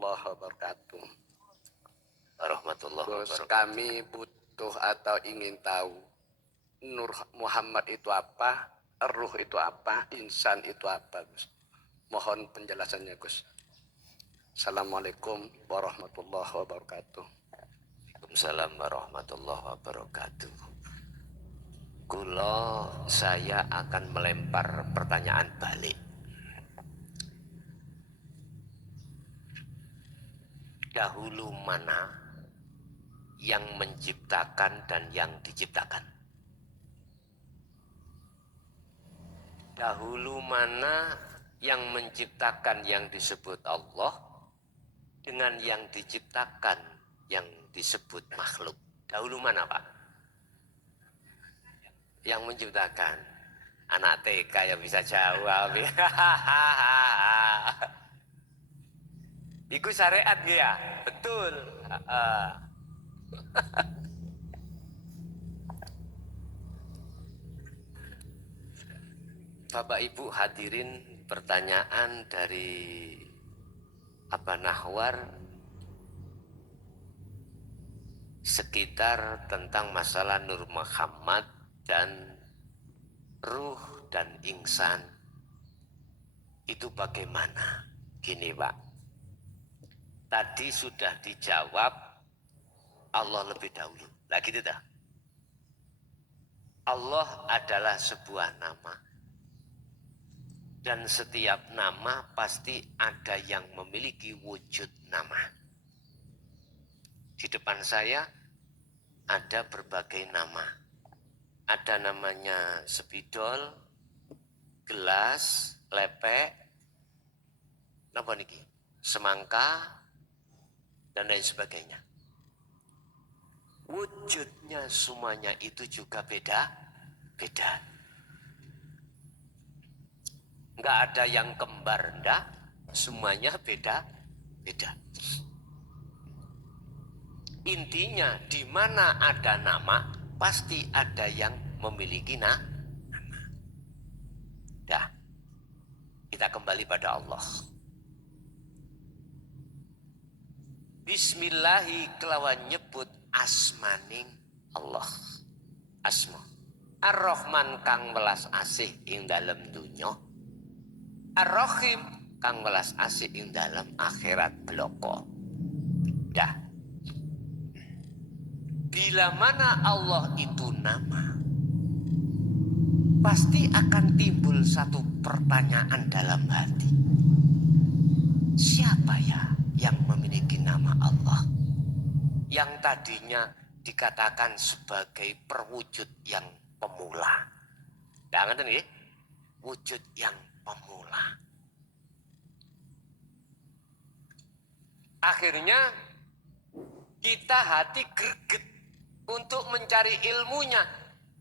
warahmatullahi wabarakatuh. Warahmatullahi Gus, wabarakatuh. kami butuh atau ingin tahu Nur Muhammad itu apa, ruh itu apa, insan itu apa, Gus? Mohon penjelasannya, Gus. Assalamualaikum warahmatullahi wabarakatuh. Waalaikumsalam warahmatullahi wabarakatuh. Kula saya akan melempar pertanyaan balik. Dahulu mana yang menciptakan dan yang diciptakan? Dahulu mana yang menciptakan yang disebut Allah dengan yang diciptakan yang disebut makhluk? Dahulu mana, Pak? Yang menciptakan. Anak TK yang bisa jawab. Iku syariat ya? Betul. Bapak Ibu hadirin, pertanyaan dari Abah Nahwar sekitar tentang masalah Nur Muhammad dan ruh dan insan itu bagaimana? Gini Pak, tadi sudah dijawab Allah lebih dahulu. Lagi tidak? Allah adalah sebuah nama. Dan setiap nama pasti ada yang memiliki wujud nama. Di depan saya ada berbagai nama. Ada namanya spidol, gelas, lepek, apa niki? Semangka, dan lain sebagainya. Wujudnya semuanya itu juga beda-beda. Enggak ada yang kembar, enggak. Semuanya beda-beda. Intinya di mana ada nama, pasti ada yang memiliki nama. Dah. Kita kembali pada Allah. Bismillahi kelawan nyebut asmaning Allah. Asma. Ar-Rahman kang welas asih ing dalem dunya. Ar-Rahim kang welas asih ing dalam akhirat bloko. Dah. Bila mana Allah itu nama, pasti akan timbul satu pertanyaan dalam hati. Siapa ya yang memiliki nama Allah? Yang tadinya dikatakan sebagai perwujud yang pemula. Jangan nih, wujud yang pemula. Akhirnya kita hati greget untuk mencari ilmunya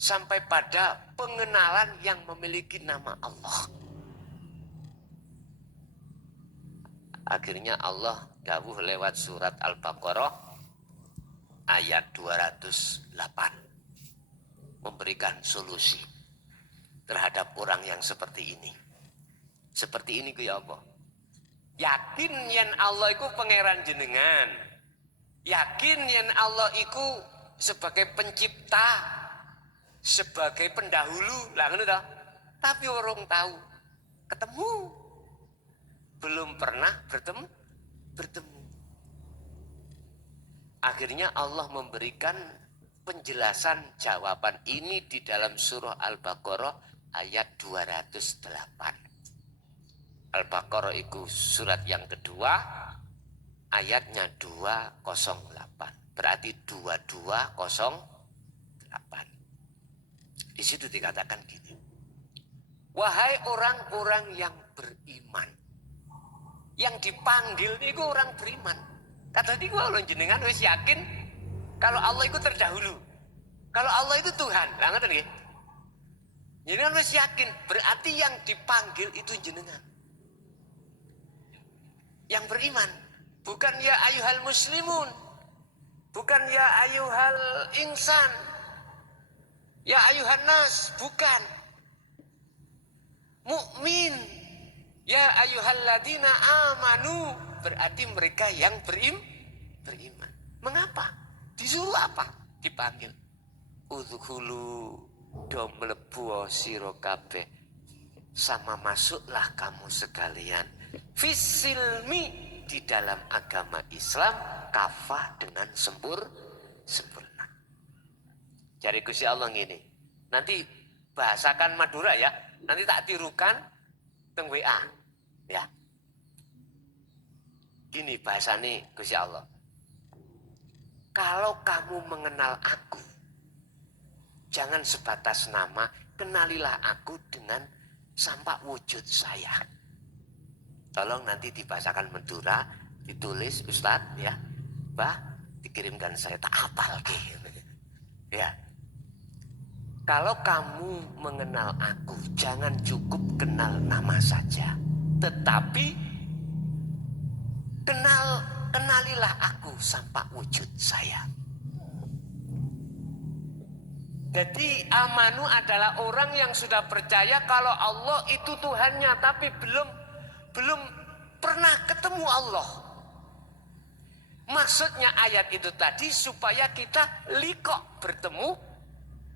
sampai pada pengenalan yang memiliki nama Allah. Akhirnya Allah dawuh lewat surat Al-Baqarah ayat 208 memberikan solusi terhadap orang yang seperti ini. Seperti ini ya Allah. Yakin yen Allah iku pangeran jenengan. Yakin yen Allah iku sebagai pencipta, sebagai pendahulu, lah ngono toh. Tapi orang tahu ketemu belum pernah bertemu. Akhirnya Allah memberikan penjelasan jawaban ini di dalam surah Al-Baqarah ayat 208. Al-Baqarah itu surat yang kedua, ayatnya 208. Berarti 2208. Di situ dikatakan gini. Wahai orang-orang yang beriman. Yang dipanggil itu orang beriman. Kata dia Allah jenengan wis yakin kalau Allah itu terdahulu. Kalau Allah itu Tuhan. Lah ngoten nggih. Jenengan wis yakin, berarti yang dipanggil itu jenengan. Yang beriman. Bukan ya ayuhal muslimun. Bukan ya ayuhal insan. Ya ayuhan nas, bukan. Mukmin. Ya ayuhalladzina amanu, berarti mereka yang beriman. Mengapa? Disuruh apa? Dipanggil. Udhulu do mlebu sira kabeh. Sama masuklah kamu sekalian. Fisilmi di dalam agama Islam kafah dengan sempurna. Jadi Gusti Allah gini. Nanti bahasakan Madura ya. Nanti tak tirukan teng WA. Ya. Gini bahasanya Gusti Allah. Kalau kamu mengenal aku, jangan sebatas nama, kenalilah aku dengan sampai wujud saya. Tolong nanti dibahasakan Madura, ditulis Ustadz ya. Bah, dikirimkan saya tak hafal ya. Kalau kamu mengenal aku, jangan cukup kenal nama saja, tetapi kenalilah aku sampai wujud saya. Jadi amanu adalah orang yang sudah percaya kalau Allah itu Tuhannya, tapi belum pernah ketemu Allah. Maksudnya ayat itu tadi supaya kita liqo bertemu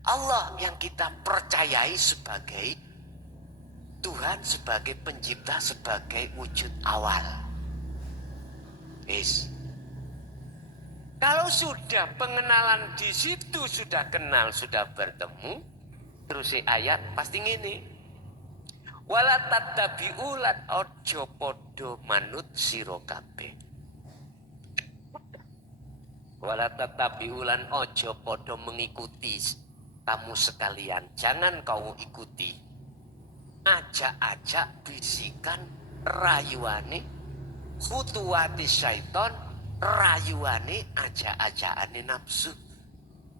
Allah yang kita percayai sebagai Tuhan, sebagai pencipta, sebagai wujud awal. Yes. Kalau sudah pengenalan di situ, sudah kenal, sudah bertemu, terus ayat pasti ngene. Wala tattabi'ulan ojo podo manut sira kabeh. Wala tattabi'ulan ojo podo mengikuti kamu sekalian, jangan kau ikuti ajak-ajak bisikan rayuane khutuwati syaiton, rayuane ajak-ajakane nafsu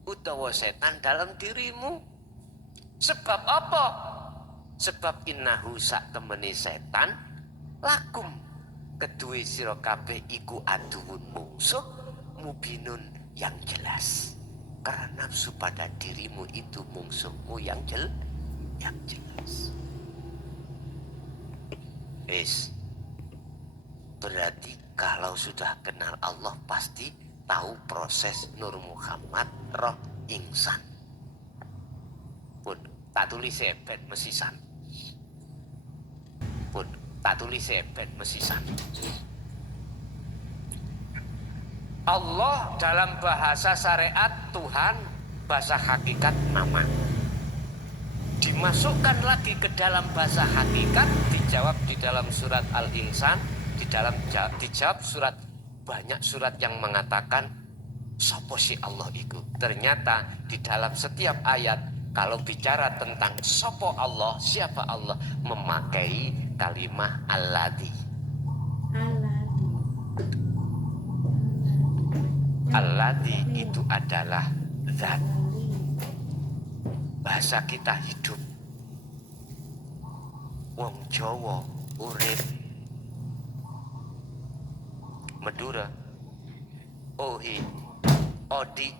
utawa setan dalam dirimu. Sebab apa? Sebab innahu sak temene setan lakum kedue sira kabeh iku aduun mungsuh mubinun yang jelas. Karena nafsu pada dirimu itu mungsuhmu yang jelas. Berarti kalau sudah kenal Allah pasti tahu proses Nur Muhammad roh ingsan. Pun tak tulis ebet mesisan. Pun tak tulis ebet mesisan. Allah dalam bahasa syariat Tuhan, bahasa hakikat nama. Dimasukkan lagi ke dalam bahasa hakikat, dijawab di dalam surat Al-Insan, dijawab surat, banyak surat yang mengatakan sopo si Allah itu. Ternyata di dalam setiap ayat kalau bicara tentang sopo Allah, siapa Allah, memakai kalimat alladzi. Alladzi itu adalah zat. Bahasa kita hidup. Wong Jawa urip. Madura Ohi Odi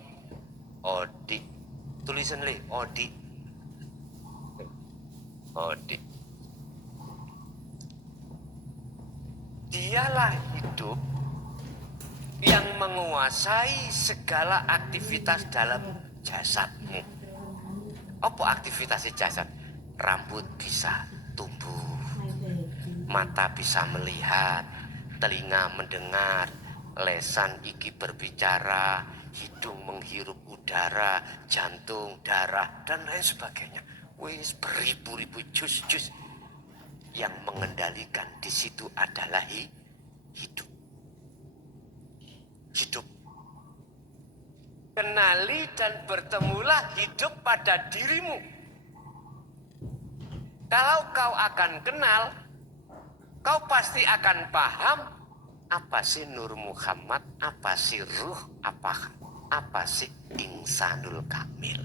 tulisan le Odi dialah hidup yang menguasai segala aktivitas dalam jasadmu. Apa aktivitas jasad? Rambut bisa tumbuh, mata bisa melihat, telinga mendengar, lesan iki berbicara, hidung menghirup udara, jantung, darah, dan lain sebagainya. Wis beribu-ribu jus-jus yang mengendalikan di situ adalah hidup. Kenali dan bertemulah hidup pada dirimu. Kalau kau akan kenal, kau pasti akan paham apa sih Nur Muhammad, apa sih ruh, apa sih Insanul Kamil.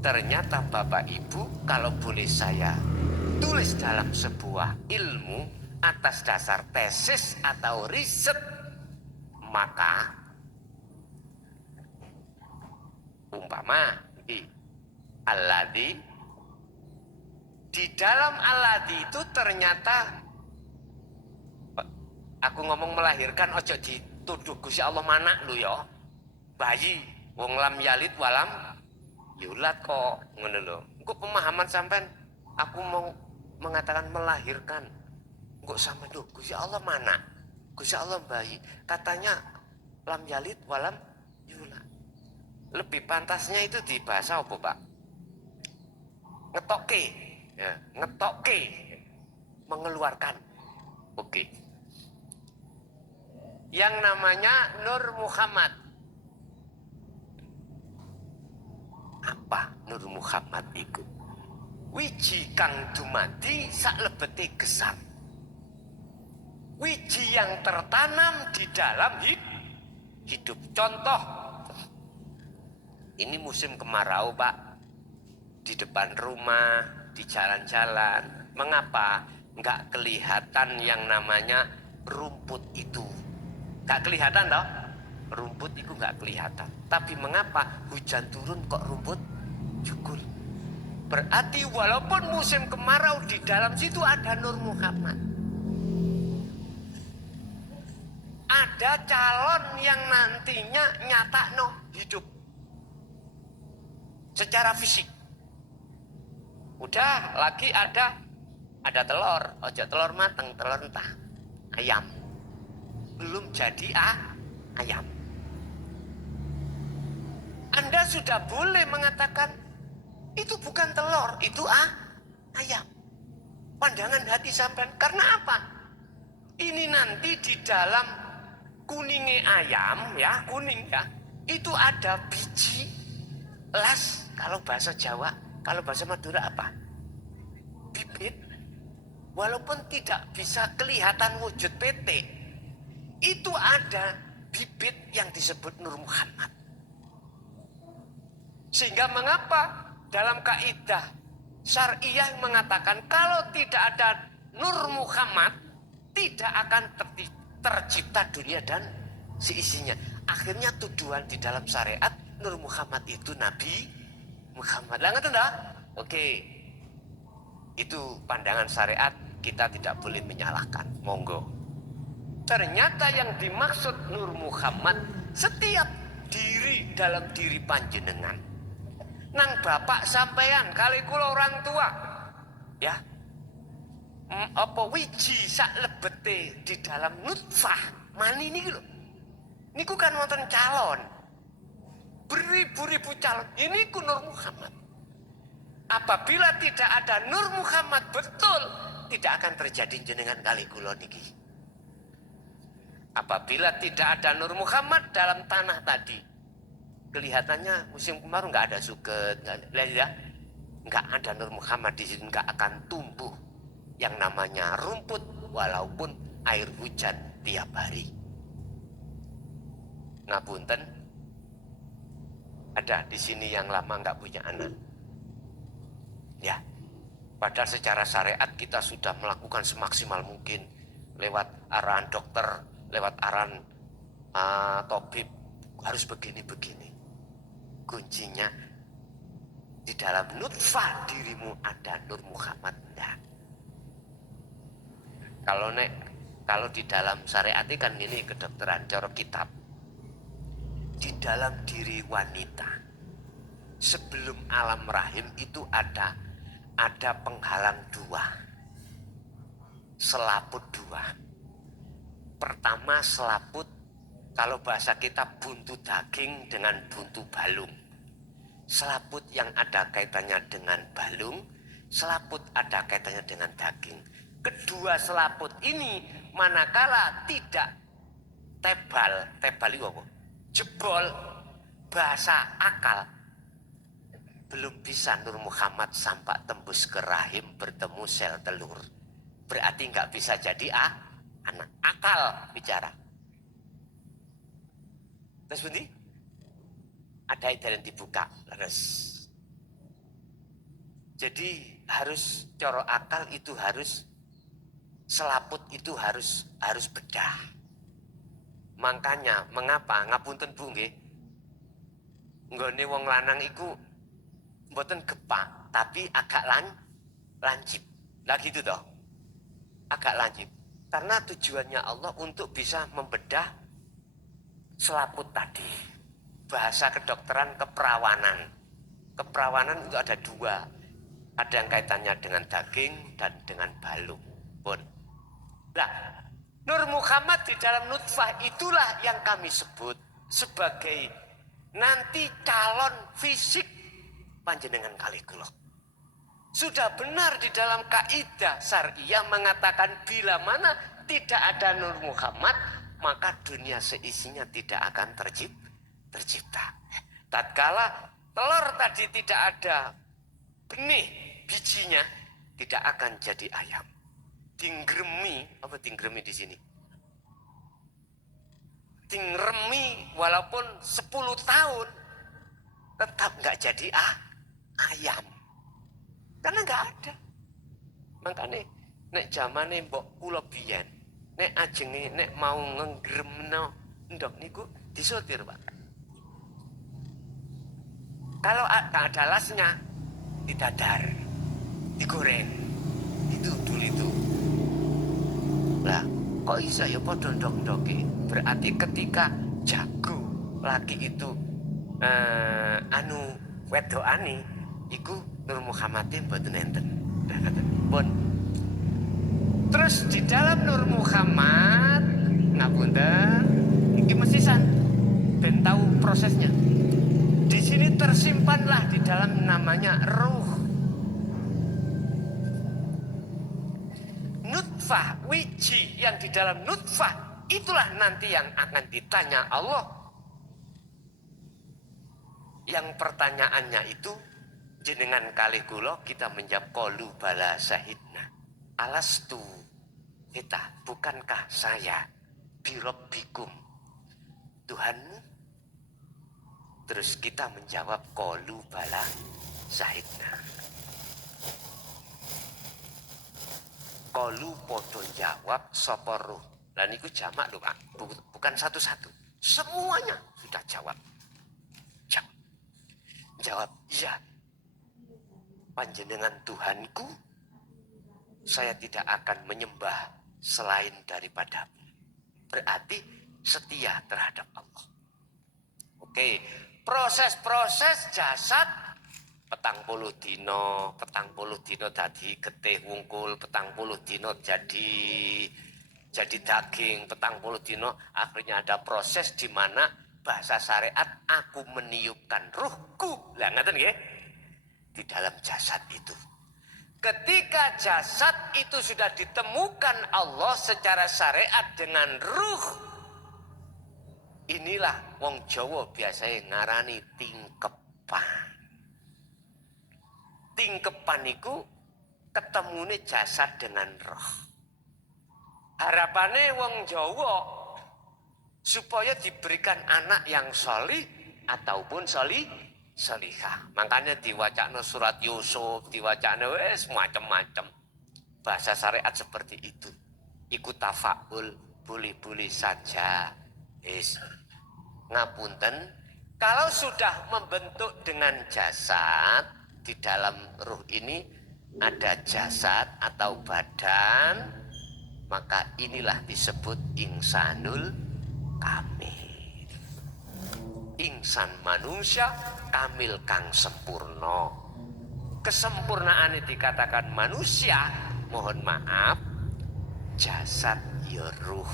Ternyata Bapak Ibu, kalau boleh saya tulis dalam sebuah ilmu atas dasar tesis atau riset, maka umpama alladzi, di dalam alladzi itu ternyata Aku ngomong melahirkan ojo dituduh Gusti Allah mana lu ya. Bayi wong lam yalid walam yulat kok ngono lho. Engko pemahaman sampean aku mau mengatakan melahirkan. Engko sampean lho Gusti Allah mana? Gusti Allah bayi. Katanya lam yalid walam yulat. Lebih pantasnya itu di bahasa apa, Pak? Ngetoke. Ya, ngetoke. Mengeluarkan. Oke. Yang namanya Nur Muhammad. Apa Nur Muhammad itu? Wiji kang dumadi saklebete gesang. Wiji yang tertanam di dalam hidup. Contoh, ini musim kemarau, Pak. Di depan rumah, di jalan-jalan. Mengapa nggak kelihatan yang namanya rumput itu? Nggak kelihatan toh? Rumput itu nggak kelihatan. Tapi mengapa hujan turun kok rumput jukul? Berarti walaupun musim kemarau di dalam situ ada Nur Muhammad. Ada calon yang nantinya nyata no hidup secara fisik. Udah lagi ada telur, ojo telur mateng, telur entah, ayam. Belum jadi ayam. Anda sudah boleh mengatakan itu bukan telur, itu ayam. Pandangan hati sampean. Karena apa? Ini nanti di dalam kuningnya ayam ya, kuning ya. Itu ada biji las kalau bahasa Jawa, kalau bahasa Madura apa? Bibit. Walaupun tidak bisa kelihatan wujud PT, itu ada bibit yang disebut Nur Muhammad. Sehingga mengapa dalam kaidah syariah mengatakan kalau tidak ada Nur Muhammad tidak akan tercipta dunia dan seisinya. Akhirnya tuduhan di dalam syariat Nur Muhammad itu Nabi Muhammad. Lah ngerti enggak? Oke. Itu pandangan syariat, kita tidak boleh menyalahkan. Monggo. Ternyata yang dimaksud Nur Muhammad setiap diri dalam diri panjenengan. Nang bapak sampean kali kula orang tua ya apa wiji sak lebete di dalam nutfah mani niki lho niku kan wonten calon beribu-ribu calon ini ku Nur Muhammad. Apabila tidak ada Nur Muhammad betul tidak akan terjadi jenengan kali kula niki. Apabila tidak ada Nur Muhammad dalam tanah tadi, kelihatannya musim kemarau nggak ada suket, nggak ada Nur Muhammad di sini, nggak akan tumbuh yang namanya rumput walaupun air hujan tiap hari. Ngapunten, ada di sini yang lama nggak punya anak, ya. Padahal secara syariat kita sudah melakukan semaksimal mungkin lewat arahan dokter, lewat arahan tabib harus begini-begini. Kuncinya di dalam nutfah dirimu ada Nur Muhammad. Nah, kalau di dalam syariat kan ini kedokteran cara kitab. Di dalam diri wanita sebelum alam rahim itu ada penghalang dua, selaput dua. Pertama selaput, kalau bahasa kita buntu daging dengan buntu balung. Selaput yang ada kaitannya dengan balung, selaput ada kaitannya dengan daging. Kedua selaput ini manakala tidak tebal itu apa? Jebol, bahasa akal, belum bisa Nur Muhammad sampai tembus ke rahim bertemu sel telur. Berarti nggak bisa jadi anak. Akal bicara. Terus bunyi? Ada yang dibuka, leres. Jadi harus coro akal itu harus selaput itu harus bedah. Makanya mengapa ngapunten Bu nggih? Nggone wong lanang iku mboten gepak, tapi agak lancip. Lah gitu toh. Agak lancip. Karena tujuannya Allah untuk bisa membedah selaput tadi. Bahasa kedokteran keperawanan. Keperawanan itu ada dua. Ada yang kaitannya dengan daging dan dengan balung. Pun. Nah, Nur Muhammad di dalam nutfah itulah yang kami sebut sebagai nanti calon fisik panjenengan kali kula. Sudah benar di dalam kaidah syariah mengatakan bila mana tidak ada Nur Muhammad, maka dunia seisinya tidak akan tercipta. Tatkala telur tadi tidak ada benih bijinya, tidak akan jadi ayam. Tinggremi, apa tinggremi di sini? Tingremi walaupun 10 tahun tetap nggak jadi ayam. Karena nggak ada. Makanya nek zamane mbok kula biyen, nek ajenge nek mau ngenggremno ndok niku disotir, Pak. Kalau ada lasnya didadar, digoreng. Itu dulu itu. Lah, kok iso ya padha ndok-ndoke? Berarti ketika jago laki itu wedokane iku Nur Muhammadin mboten enten. Dah kata. Pun. Terus di dalam Nur Muhammad ngapunten iki mesisan ben tahu prosesnya. Di sini tersimpanlah di dalam namanya ruh. Nutfah, wiji yang di dalam nutfah itulah nanti yang akan ditanya Allah. Yang pertanyaannya itu jenengan kali kula kita menjawab qalu bala syahidna. Alastu kita, bukankah saya birabbikum Tuhanmu? Terus kita menjawab qalu bala syahidna. Qalu podo jawab sapa ruh. Lah niku jamak lho, Pak. Bukan satu-satu. Semuanya sudah jawab. Jawab, iya. Panjenengan Tuhanku, saya tidak akan menyembah selain daripada-Mu. Berarti setia terhadap Allah. Oke, proses-proses jasad petang puluh dino tadi getih wungkul, petang puluh dino jadi daging, petang puluh dino akhirnya ada proses di mana bahasa syariat aku meniupkan ruhku. Lah ngaten nggih? Di dalam jasad itu. Ketika jasad itu sudah ditemukan Allah secara syariat dengan ruh, inilah wong Jawa biasanya ngarani tingkepan. Tingkepan itu ketemune jasad dengan roh. Harapannya wong Jawa supaya diberikan anak yang solih ataupun solihah. Makanya diwacana surat Yusuf, diwacana macam-macam. Bahasa syariat seperti itu. Ikut tafaul, boleh-boleh saja. Ngapunten, kalau sudah membentuk dengan jasad, di dalam ruh ini ada jasad atau badan, maka inilah disebut insanul kamil. Insan manusia kamil kang sempurna. Kesempurnaan dikatakan manusia, mohon maaf, jasad ya ruh.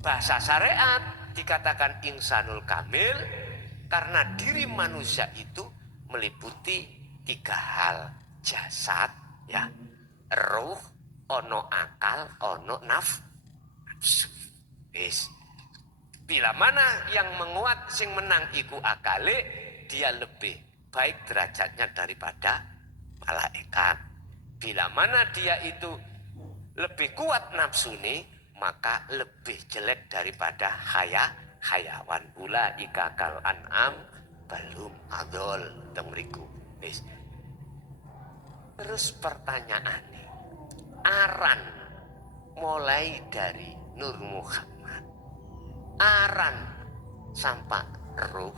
Bahasa syariat dikatakan insanul kamil karena diri manusia itu meliputi 3 hal. Jasad, ya, ruh, ono akal, ono nafsu. Bila mana yang menguat sing menang iku akale, dia lebih baik derajatnya daripada malaikat. Bila mana dia itu lebih kuat nafsuni, maka lebih jelek daripada hayawan. Ulaika kal an'am balum adol temriku. Terus pertanyaannya, aran mulai dari Nur Muhammad, aran sampai ruh,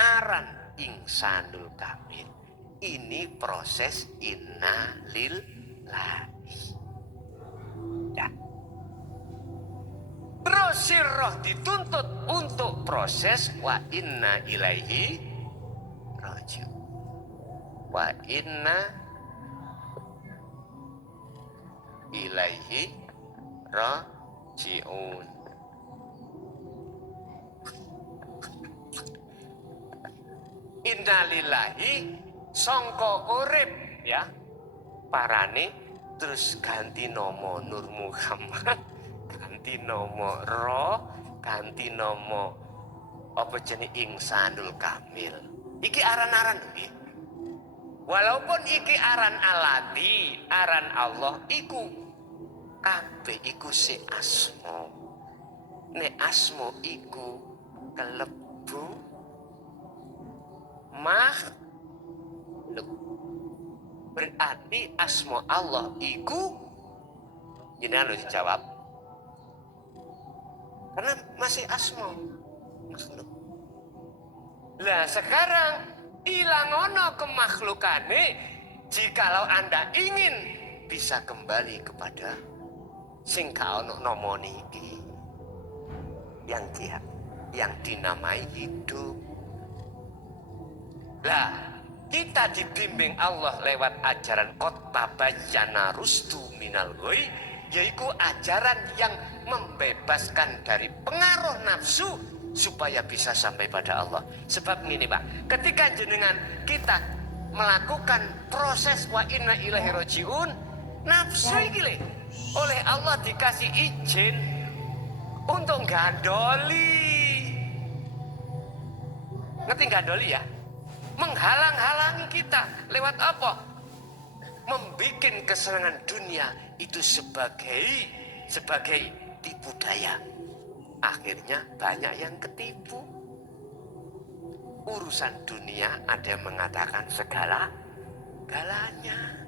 aran insanul kamil. Ini proses inna lillahi. Ya. Terus si roh dituntut untuk proses wa inna ilaihi rajiun. Wa inna ilaihi rajiun. Innalillahi songko urip ya. Parane terus ganti nomo Nur Muhammad, ganti nomo Roh, ganti nomo apa jenis Ingsanul Kamil. Iki aran-aran iki. Walaupun iki aran alati, aran Allah iku kabeh iku si asmo. Nek asmo iku kelebu makhluk. Berarti asmo Allah iku jenengan harus dijawab. Karena masih asmo makhluk. Lah sekarang ilang ono kemakhlukane, jikalau Anda ingin bisa kembali kepada sing ono nomoni iki yang dia yang dinamai hidup. Lah kita dibimbing Allah lewat ajaran Tabayyana rusdu minal ghoi, yaitu ajaran yang membebaskan dari pengaruh nafsu supaya bisa sampai pada Allah. Sebab ini Pak, ketika jenengan kita melakukan proses wa inna ilaihi rajiun, nafsu iki oleh Allah dikasih izin untuk gandoli. Ngerti gandoli ya? Menghalang-halangi kita lewat apa? Membikin kesenangan dunia itu sebagai tipu daya. Akhirnya banyak yang ketipu. Urusan dunia ada yang mengatakan segala-galanya.